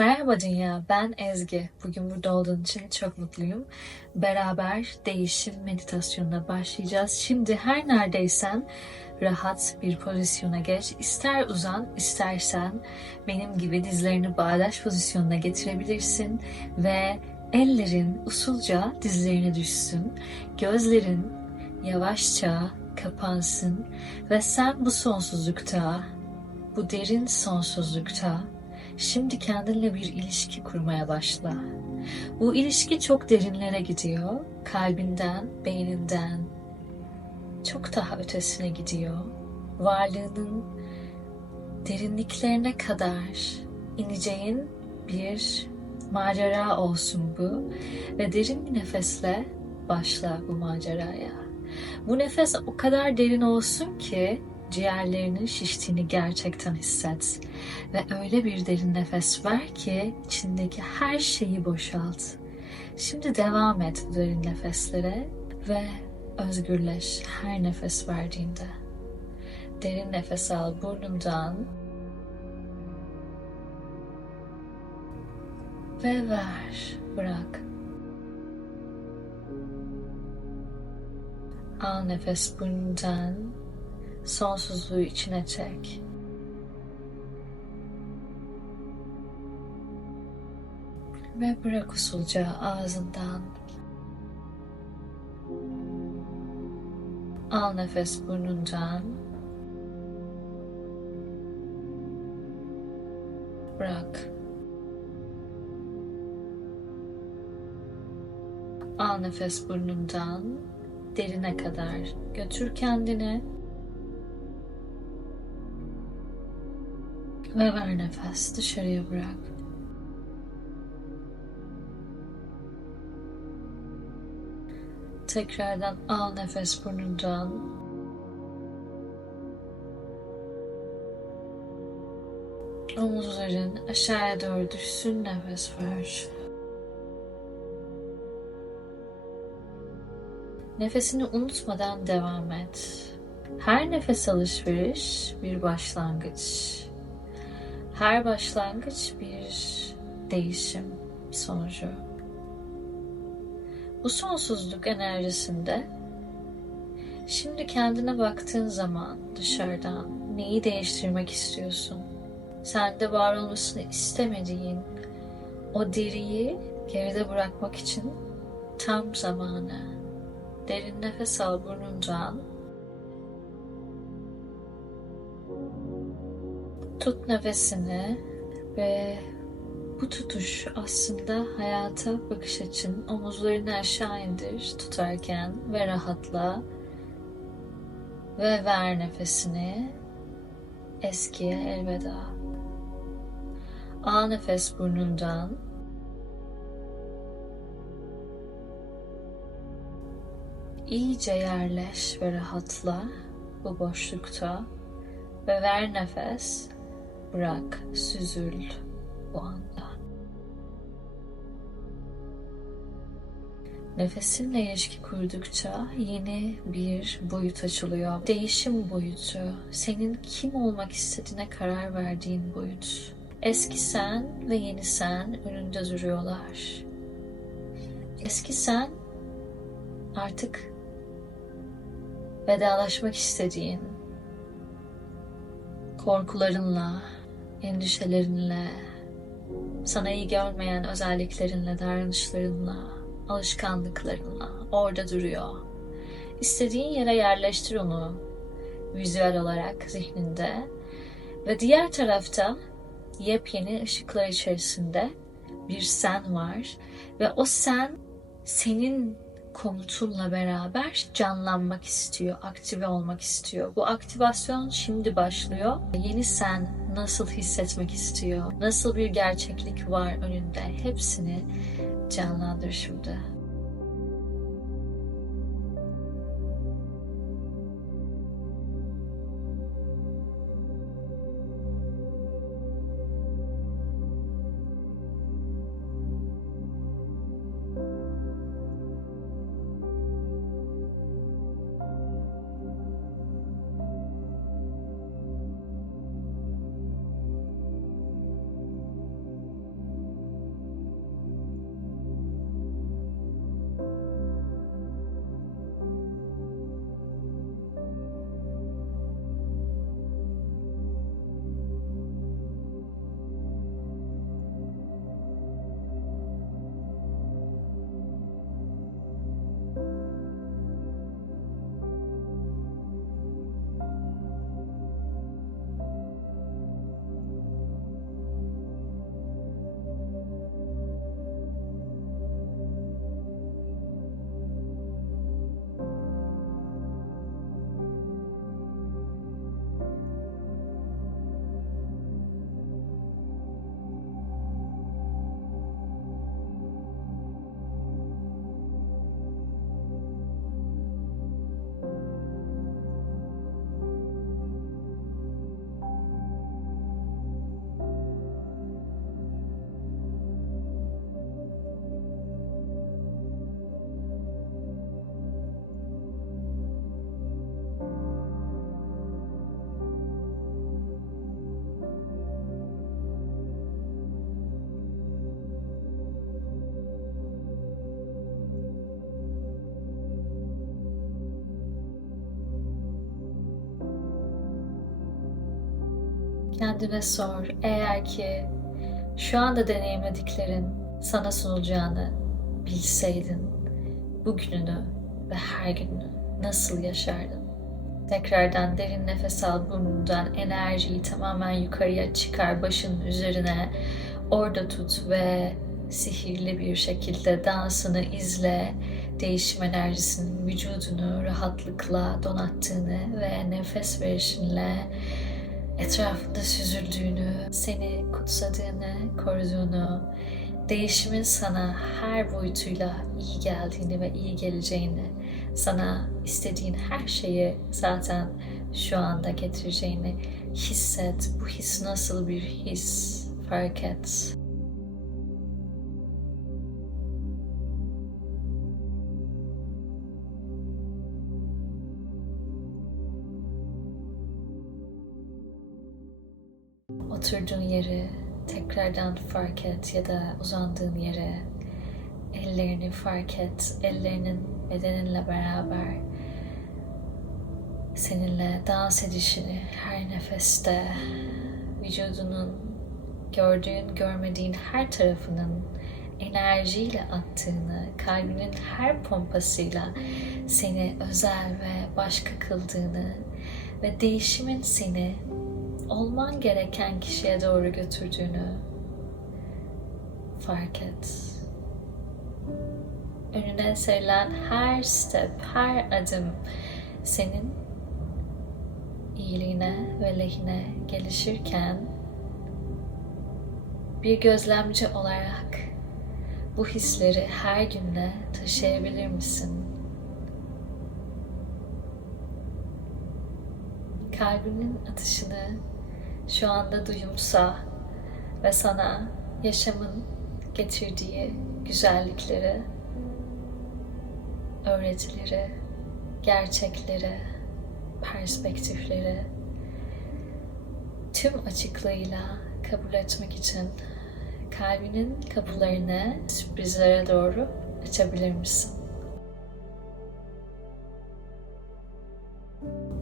Merhaba Dünya, ben Ezgi. Bugün burada olduğun için çok mutluyum. Beraber değişim meditasyonuna başlayacağız. Şimdi her neredeysen rahat bir pozisyona geç. İster uzan, istersen benim gibi dizlerini bağdaş pozisyonuna getirebilirsin ve ellerin usulca dizlerine düşsün. Gözlerin yavaşça kapansın ve sen bu sonsuzlukta, bu derin sonsuzlukta Şimdi kendinle bir ilişki kurmaya başla. Bu ilişki çok derinlere gidiyor. Kalbinden, beyninden çok daha ötesine gidiyor. Varlığının derinliklerine kadar ineceğin bir macera olsun bu ve derin bir nefesle başla bu maceraya. Bu nefes o kadar derin olsun ki ciğerlerinin şiştiğini gerçekten hisset. Ve öyle bir derin nefes ver ki içindeki her şeyi boşalt. Şimdi devam et derin nefeslere ve özgürleş her nefes verdiğinde. Derin nefes al burnundan ve ver, bırak. Al nefes burnundan sonsuzluğu içine çek. Ve bırak usulca ağzından. Al nefes burnundan. Bırak. Al nefes burnundan derine kadar götür kendini. Ve ver nefes dışarıya bırak. Tekrardan al nefes burnundan. Omuzların aşağıya doğru düşsün nefes ver. Nefesini unutmadan devam et. Her nefes alışveriş bir başlangıç. Her başlangıç bir değişim sonucu. Bu sonsuzluk enerjisinde şimdi kendine baktığın zaman dışarıdan neyi değiştirmek istiyorsun? Sende var olmasını istemediğin o deriyi geride bırakmak için tam zamanı. Derin nefes al burnundan Tut nefesini ve bu tutuş aslında hayata bakış açın. Omuzlarını aşağı indir tutarken ve rahatla. Ve ver nefesini. Eskiye elveda. Al nefes burnundan. İyice yerleş ve rahatla bu boşlukta ve ver nefes bırak, süzül bu anda. Nefesinle ilişki kurdukça yeni bir boyut açılıyor. Değişim boyutu, senin kim olmak istediğine karar verdiğin boyut. Eski sen ve yeni sen önünde duruyorlar. Eski sen artık vedalaşmak istediğin korkularınla, endişelerinle, sana iyi görmeyen özelliklerinle, davranışlarınla, alışkanlıklarınla orada duruyor. İstediğin yere yerleştir onu vizüel olarak zihninde ve diğer tarafta yepyeni ışıklar içerisinde bir sen var ve o sen senin komutunla beraber canlanmak istiyor, aktive olmak istiyor. Bu aktivasyon şimdi başlıyor. Yeni sen nasıl hissetmek istiyor, nasıl bir gerçeklik var önünde hepsini canlandır şimdi. Kendine sor. Eğer ki şu anda deneyimlediklerin sana sunulacağını bilseydin bugününü ve her gününü nasıl yaşardın? Tekrardan derin nefes al burnundan enerjiyi tamamen yukarıya çıkar başının üzerine orada tut ve sihirli bir şekilde dansını izle. Değişim enerjisinin vücudunu rahatlıkla donattığını ve nefes verişinle etrafında süzüldüğünü, seni kutsadığını, koruduğunu, değişimin sana her boyutuyla iyi geldiğini ve iyi geleceğini, sana istediğin her şeyi zaten şu anda getireceğini hisset. Bu his nasıl bir his fark et. Oturduğun yeri tekrardan fark et ya da uzandığın yere ellerini fark et. Ellerinin bedeninle beraber seninle dans edişini her nefeste vücudunun gördüğün görmediğin her tarafının enerjiyle attığını, kalbinin her pompasıyla seni özel ve başka kıldığını ve değişimin seni olman gereken kişiye doğru götürdüğünü fark et. Önüne serilen her step, her adım senin iyiliğine ve lehine gelişirken bir gözlemci olarak bu hisleri her günde taşıyabilir misin? Kalbinin atışını şu anda duyumsa ve sana yaşamın getirdiği güzellikleri, öğretileri, gerçekleri, perspektifleri tüm açıklığıyla kabul etmek için kalbinin kapılarını sürprizlere doğru açabilir misin?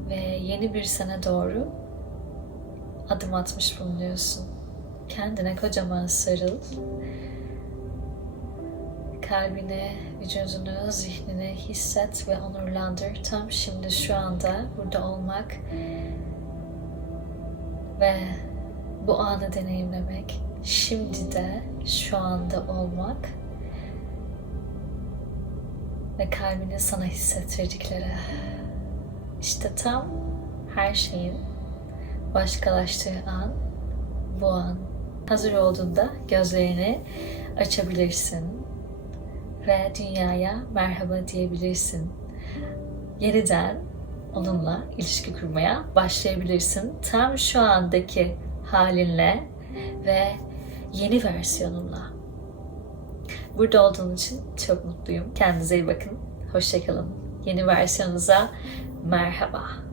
Ve yeni bir sene doğru adım atmış bulunuyorsun. Kendine kocaman sarıl. Kalbini, vücudunu, zihnini hisset ve onurlandır. Tam şimdi şu anda burada olmak ve bu anı deneyimlemek, şimdi de şu anda olmak ve kalbinin sana hissettirdikleri. İşte tam her şeyin başkalaştığı an bu an. Hazır olduğunda gözlerini açabilirsin ve dünyaya merhaba diyebilirsin. Yeniden onunla ilişki kurmaya başlayabilirsin. Tam şu andaki halinle ve yeni versiyonunla. Burada olduğun için çok mutluyum. Kendinize iyi bakın. Hoşçakalın. Yeni versiyonunuza merhaba.